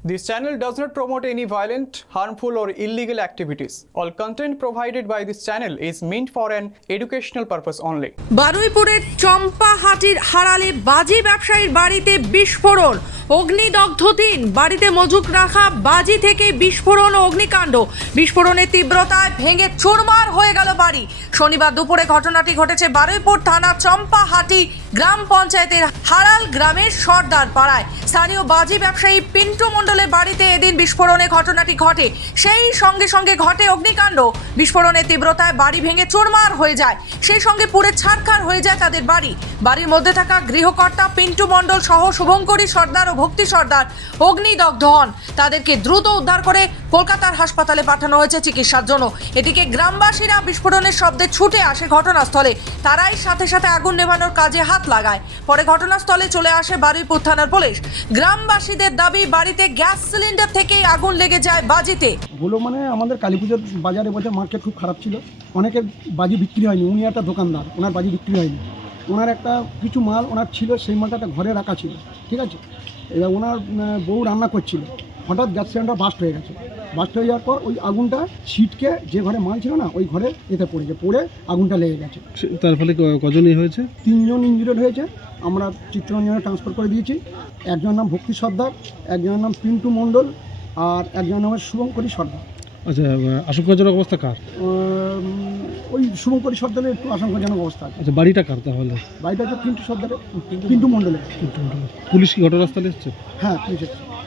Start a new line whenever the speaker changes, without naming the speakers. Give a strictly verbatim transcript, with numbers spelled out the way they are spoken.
This channel does not promote any violent, harmful, or illegal activities. All content provided by this channel is meant for an educational purpose only.
বারুইপুরের চম্পাহাটির হারালে বাজি ব্যবসায়ীর বাড়িতে বিস্ফোরণ, অগ্নিদগ্ধ তিন। বাড়িতে মজুত রাখা বাজি থেকে বিস্ফোরণ ও অগ্নিকাণ্ড। বিস্ফোরণের তীব্রতায় ভেঙে চুরমার হয়ে গেল বাড়ি। শনিবার দুপুরে ঘটনাটি ঘটেছে বারুইপুর থানা চম্পাহাটি গ্রাম পঞ্চায়েতের হারাল গ্রামের সর্দার পাড়ায়। স্থানীয় বাজি ব্যবসায়ী পিন্টু মণ্ডলের বাড়িতে এদিন বিস্ফোরণে ঘটনাটি ঘটে। সেই সঙ্গে সঙ্গে ঘটে অগ্নিকাণ্ড। বিস্ফোরণের তীব্রতায় বাড়ি ভেঙে চুরমার হয়ে যায়। সেই সঙ্গে পুড়ে ছারখার হয়ে যায় তাদের বাড়ি। বাড়ির মধ্যে থাকা গৃহকর্তা পিন্টু মণ্ডল সহ শুভঙ্করী সর্দার ও ভক্তি সর্দার অগ্নিদগ্ধ হন। তাদেরকে দ্রুত উদ্ধার করে কলকাতার হাসপাতালে পাঠানো হয়েছে চিকিৎসার জন্য। এদিকে গ্রামবাসীরা বিস্ফোরণের শব্দে ছুটে আসে ঘটনাস্থলে। তারাই সাথে সাথে আগুন নেভানোর কাজে হাত লাগায়। পরে ঘটনাস্থলে চলে আসে বারুইপুর থানার পুলিশ। গ্রামবাসীদের দাবি, বাড়িতে গ্যাস সিলিন্ডার থেকেই আগুন লেগে যায় বাজিতে।
বলো মানে আমাদের কালীপুজোর বাজারে বছর মার্কেট খুব খারাপ ছিল, অনেকের বাজি বিক্রি হয়নি। উনি একটা দোকানদার, ওনার বাজি বিক্রি হয়নি। ওনার একটা কিছু মাল ওনার ছিল, সেই মালটা একটা ঘরে রাখা ছিল, ঠিক আছে। এবার ওনার বউ রান্না করছিল, হঠাৎ গ্যাস সিলিন্ডার বাস্ট হয়ে গেছে। বাস্ট হয়ে যাওয়ার পর ওই আগুনটা ছিটকে যে ঘরে মাল ছিল না, ওই ঘরে এতে পড়েছে, পড়ে আগুনটা লেগে গেছে।
তার ফলে কজনই হয়েছে?
তিনজন ইঞ্জুরিড হয়েছে। আমরা চিত্তরঞ্জনে ট্রান্সফার করে দিয়েছি। একজনের নাম ভক্তি সর্দার, একজনের নাম পিন্টু মণ্ডল, আর একজনের নাম শুভঙ্করী সর্দার।
আচ্ছা, আশঙ্কাজনক অবস্থা কার?
ওই শুভঙ্করী সর্দারের একটু আশঙ্কাজনক অবস্থা আছে।
আচ্ছা, বাড়িটা কার তাহলে?
বাড়িটা হচ্ছে পিন্টু সর্দারের, পিন্টু মণ্ডলের।
পুলিশ কি ঘটনাস্থলে এসেছে?
হ্যাঁ, পুলিশ এসেছে।